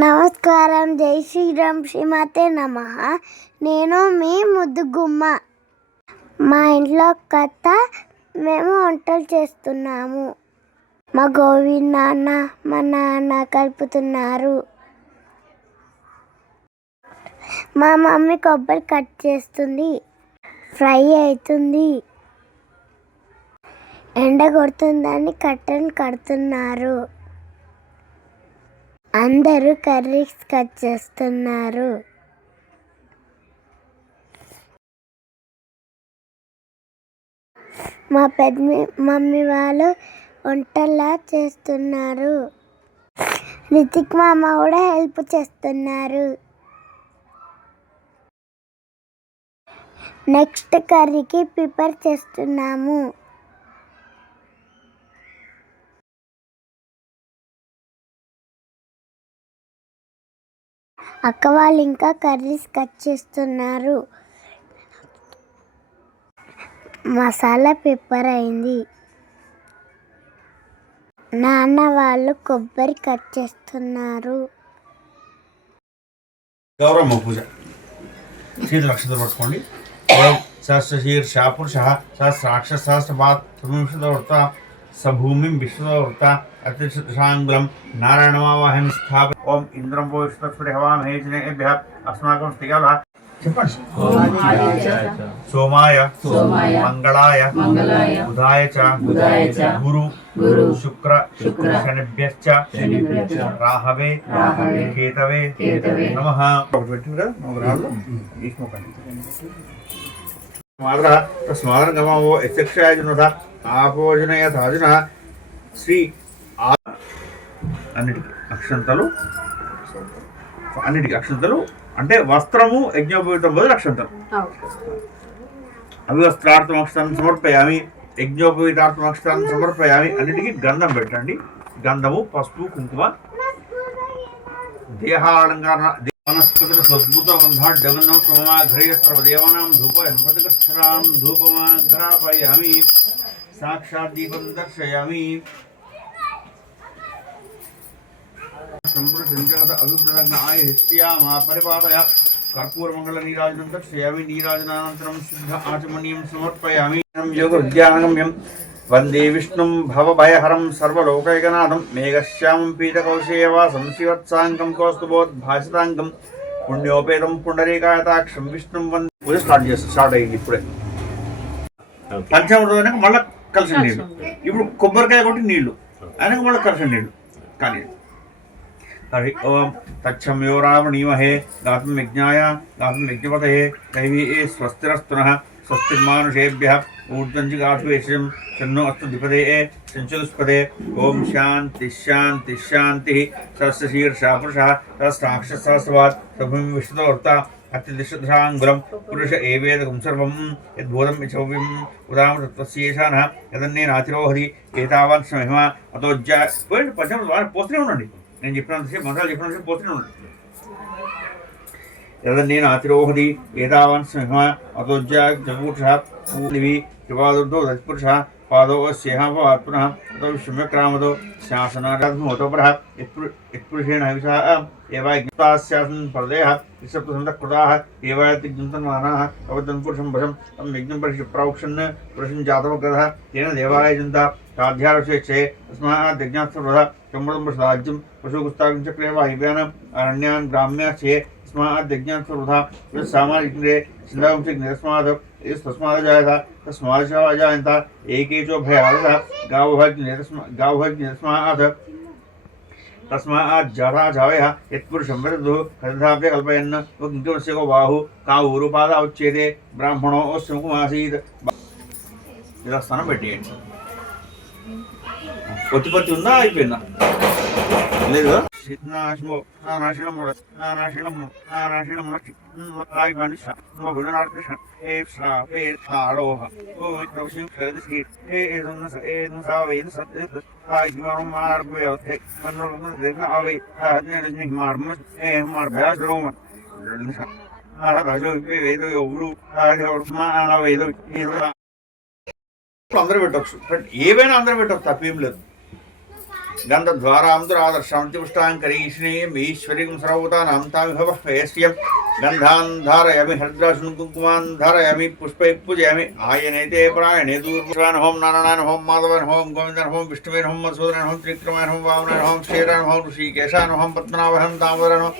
నమస్కారం. జై శ్రీరామ్. శ్రీమాతే నమః. నేను మీ ముద్దుగుమ్మ. మా ఇంట్లో కథ మేము వంటలు చేస్తున్నాము. మా గోవింద్ నాన్న మా నాన్న కలుపుతున్నారు. మా మమ్మీ కొబ్బరి కట్ చేస్తుంది. ఫ్రై అవుతుంది. ఎండ కొడుతుందని కట్టెలు కడుతున్నారు. అందరూ కర్రీస్ కట్ చేస్తున్నారు. మా పెద్ద మమ్మీ వాళ్ళు వంటలా చేస్తున్నారు. రితిక్ మామ కూడా హెల్ప్ చేస్తున్నారు. నెక్స్ట్ కర్రీకి ప్రిపేర్ చేస్తున్నాము. అక్క వాళ్ళు ఇంకా కర్రీస్ కట్ చేస్తున్నారు. మసాలా ప్రిపేర్ అయింది. నాన్న వాళ్ళు కొబ్బరి కట్ చేస్తున్నారు. గౌరమ్మ పూజ చేతులు అక్షతలు పట్టుకోండి. సహస్రశీర్షాపురుష సహస్రాక్ష సహస్రపాత్ సువింశతవృత సభూమిం విశ్వతవృత అతిశాంగులం నారాయణమావాహం స్థాప. ఓం ఇంద్రం పోషితస్ఫురిహవామహేజనేభ్య అస్మాకం స్థిగాల చెప్పండి. సోమాయ మంగళాయ బుధాయ చ గురు శుక్ర శనిభ్యశ్చ రాహవే కేతవే నమః. పెట్టింది కదా నవగ్రహాల్లో తస్మాద్ గమో యక్షాయజునత ఆపోజనయథాజున శ్రీ అన్నిటికీ అక్షంతలు అంటే వస్త్రము యజ్ఞోపవీతం బదులు అక్షంతలు. అవివస్త్రార్థం అక్షతాన్ని సమర్పయామి, యజ్ఞోపవీతార్థం అక్షతాన్ని సమర్పయామి. అన్నిటికీ గంధం పెట్టండి. గంధము, పసుపు, కుంకుమ, దేహాలంకరణ వనస్పతుల సద్భుత గంధాఢ్యగంధం సమమాఘ్రయ సర్వదేవానాం ధూప ఎన్పతికక్షరాం ధూపమాఘ్రాపయామి. సాక్షాత్ దీపం దర్శయామి. అభిప్రదగ్నాయ హిష్యామా పరిపాదయ కర్పూరమంగళ నీరాజనం దర్శయామి. నీరాజనానంతరం శుద్ధ ఆచమనీయం సమర్పయామి. యోగవిద్యానగమ్యం వందే విష్ణుం భవభయహరం సర్వలోకైకనాథం మేఘశ్యామం పీతకౌశేయవాసం శివత్సాంగం కౌస్తుభోద్భాసితాంగం పుణ్యోపేతం పుండరీకాయతాక్షం విష్ణుం వందే. పూజ స్టార్ట్ అయింది ఇప్పుడే. పంచామృతం మళ్ళీ కలిసిన నీళ్ళు. ఇప్పుడు కొబ్బరికాయ కొట్టి నీళ్లు ఆయనకు మళ్ళీ కలిసిన నీళ్లు. కానీ హరి ఓం తచ్చమ్యో రావణీమహే గాతుం యజ్ఞాయ గాతుం యజ్ఞపతయే దైవీ స్వస్తిరస్తునః స్వస్తిర్మానుషేభ్యః ఊర్ధ్వంచి గాతువేషం షన్నో అస్తు ద్విపదే సంచులుస్పదే. ఓం శాంతి శాంతి శాంతి. సహస్రశీర్షాపురుషः సహస్రాక్షసహస్రపాత్ సభూమిం విశ్వతవృత అత్యదిశాంగులం పురుష ఏవేదకం సర్వం యద్భూతం యచౌవ్యం ఉదామ తత్వస్యేషానః యదన్నేనాతిరోహరి ఏతావాన్ మహిమ అతోజ్జా. పంచామృతం పోస్తూనే ఉండండి. నేను చెప్పినంతసేపు మంత్రాలు చెప్పినంతసేపు పోతూనే ఉండండి. యదన్నేన అతిరోహది ఏతావాన్ మహిమ అతోజ్జా జగూష పూలివి శివాదుర్దో దత్పురుష పాదో స్యేహాపాత్ పునః అతో విశ్వమ్యక్రామదో శాసనారాధమోతోపరః యత్పురుషేణ హవిషా ఏవాజ్ఞాస్యాసన్ పరదేహ విశ్వప్రసంతకృతాః ఏవాయతిజ్ఞంతన్మానాః అవదన్ పురుషం వశం తం యజ్ఞం పరిషప్రావుక్షన్ పురుషం జాతవగ్రహ తేన దేవాయజంత సాధ్యారస్వేచ్ఛే తస్మాద్యజ్ఞాత్సర్వః చమృతం ప్రసాద్యం పశుగుస్తాగం చక్రే వాయువ్యానం అరణ్యాన్ గ్రామ్యాశ్చే తస్మాద్యజ్ఞాత్సర్వః సామాజిగ్రే సింధవంశిగ్నే తస్మాదజాయత తస్మాదజాయంత ఏకేచో భయాదః గావభజ్ఞే తస్మాత్ తస్మాజ్జాతాజావయ యత్పురుషం వదతు కథాభ్య కల్పయన్ కింకమస్య కో బాహు కావురుపాద ఉచ్యేతే బ్రాహ్మణో శముఖమాసీత్. ఇలా స్థానం పెట్టేయండి. ఒత్తిపత్తి ఉందా అయిపోయిందా లేదు? అందరూ పెట్టవచ్చు. ఏవైనా అందరూ పెట్టవచ్చు, తప్పేం లేదు. गन्धद्वारां दुरादर्शान्तिपुष्टाङ्करीष्णीम् ईश्वरीं सर्वभूतानां तामिभवः हेस्यं गन्धान् धारयामि हरिद्रासुन् कुङ्कुमान् धारयामि पुष्पैः पूजयामि आयनेते परायणे दूरपुष्पान् हों नारायणान् हों माधवान् हों गोविन्दान् हों विष्णुवेन् हों मधुसूदनान् हों त्रिविक्रमान् हों वामनान् हों श्रीरान् हों ऋषिकेशान् हों पद्मनाभं दामोदरान् हों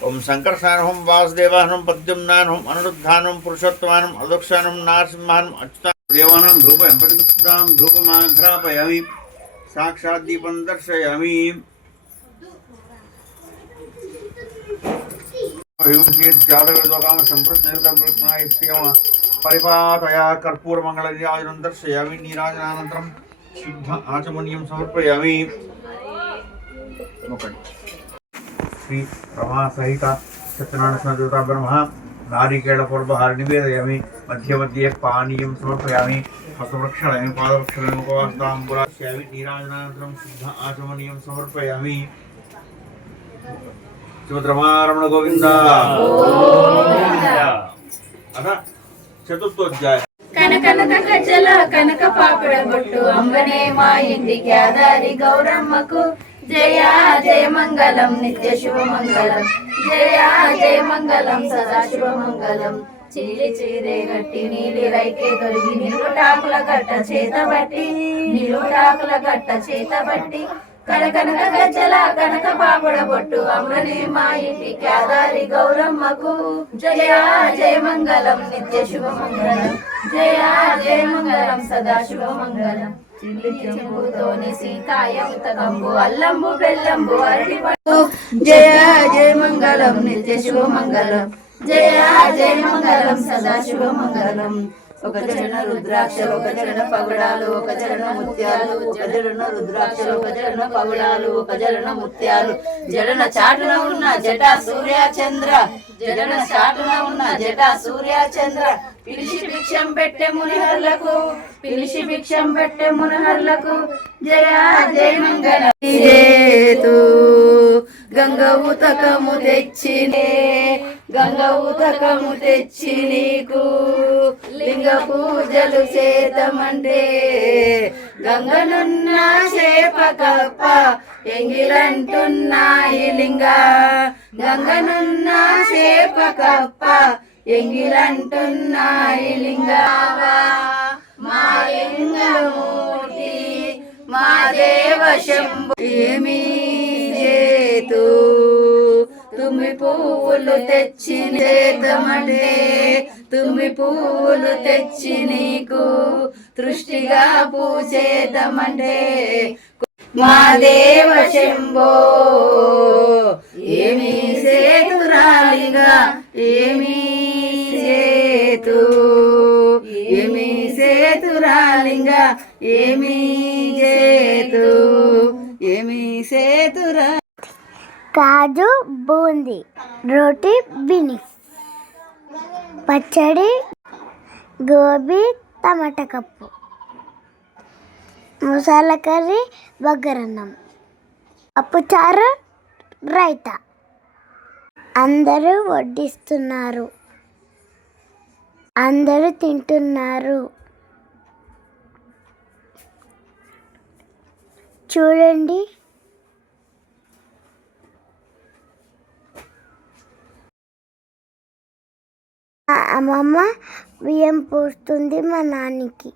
ओम शंकरसानं हों वासुदेवानं हों पद्युम्नानं हों अनिरुद्धानं हों पुरुषोत्तमानं अदक्षानं हों नारसिंहानं अच्युतानं देवानां धूपं प्रतिपदां धूपमाघ्रापयामि साक्षात् दीपं दर्शयामि जातवेदोकाम सम्प्रज्ञाय परिपातया कर्पूरमङ्गलनीराजनं दर्शयामि नीराजनानन्तरं शुद्ध आचमनीयं समर्पयामि श्री रमा सहित सत्यनारायण संज्ञा ब्रह्म नारिकेल पूर्वहार निवेदयामि मध्ये मध्ये पानीयं समर्पयामि हस्तप्रक्षालयामि पादप्रक्षालयामि उपवासताम्बूलास्यामि नीराजनानन्तरं शुद्ध आचमनीयं समर्पयामि श्रीमद्रमारमण गोविंद अथ चतुर्थोध्याय కనకనక కజ్జల కనక పాపడ బొట్టు అమ్మనే మా ఇంటికి ఆధారి గౌరమ్మకు జయ జయ మంగళం నిత్య శుభ మంగళం జయ జయ మంగళం సదా శుభ మంగళం చీలి చీరే గట్టి నీలి రైకే దొరికి నిలుటాకుల గట్ట చేతబట్టి నిలుటాకుల గట్ట చేతబట్టి కనకనక గజ్జల కనక పాపడ బొట్టు అమ్మనే మా ఇంటికి ఆధారి గౌరమ్మకు జయ జయ మంగళం నిత్య శుభ మంగళం జయ జయ మంగళం సదా శుభ మంగళం చిల్లి చెంబుతోని సీతాయంతకంబు అల్లంబు బెల్లంబు అరటి పట్టు జయ జయ మంగళం నిత్య శుభ మంగళం జయ జయ మంగళం సదా శుభ మంగళం ఒక జన రుద్రాక్షలు ఒక జన పగడాలు ఒక జన ముత్యాలు ఒక జన రుద్రాక్షలు ఒక జన పగడాలు ఒక జన ముత్యాలు జడన చాటున ఉన్న జటా సూర్య చంద్ర జడన చాటున ఉన్న జటా సూర్య చంద్ర పిలిచి భిక్షం పెట్టే మునిహర్లకు పిలిచి భిక్షం పెట్టే మునిహర్లకు జయ జయ మంగళం చేతు గంగ ఉతకము తెచ్చినే గంగ ఉతకము తెచ్చి నీకు లింగ పూజలు చేతమంటే గంగనున్న చేపకప్ప ఎంగిలంటున్నాయి లింగ గంగనున్న చేపకప్ప ఎంగిలంటున్నాయి లింగావా మా లింగమూర్తి మా దేవ శంభు ఏమీ చేతు తుమ్మి పువ్వులు తెచ్చి చేతమంటే తుమ్మి పువ్వులు తెచ్చి నీకు దృష్టిగా పూచేతమంటే మా దేవ శంభో ఏమీ సేతురాలిగా ఏమీ సేతు ఏమీ సేతురాలిగా ఏమీ చేతు ఏమీ సేతురా కాజు బూందీ రోటీ బిని పచ్చడి గోబీ టమాటా కప్పు మసాలా కర్రీ బగ్గరన్నం పప్పుచారు రైతా అందరూ వడ్డిస్తున్నారు అందరూ తింటున్నారు చూడండి అమ్మమ్మ బియ్యం పోస్తుంది మా నాన్నకి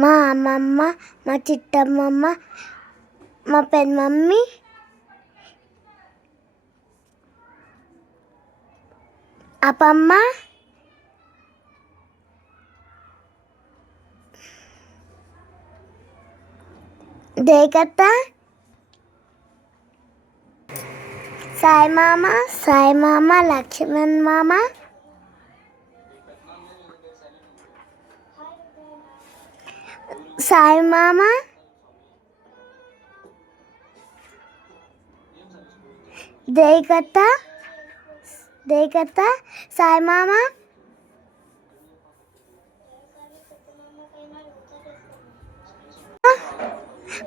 మా అమ్మమ్మ మా చిట్టమ్మమ్మ మా పెద్దమమ్మీ అప్పమ్మ దేకత్త సాయి మామ లక్ష్మణ్ మామ సాయి మామ దేకత్త సాయి మామ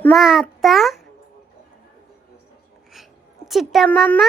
మా అత్త చిట్టమ్మమ్మ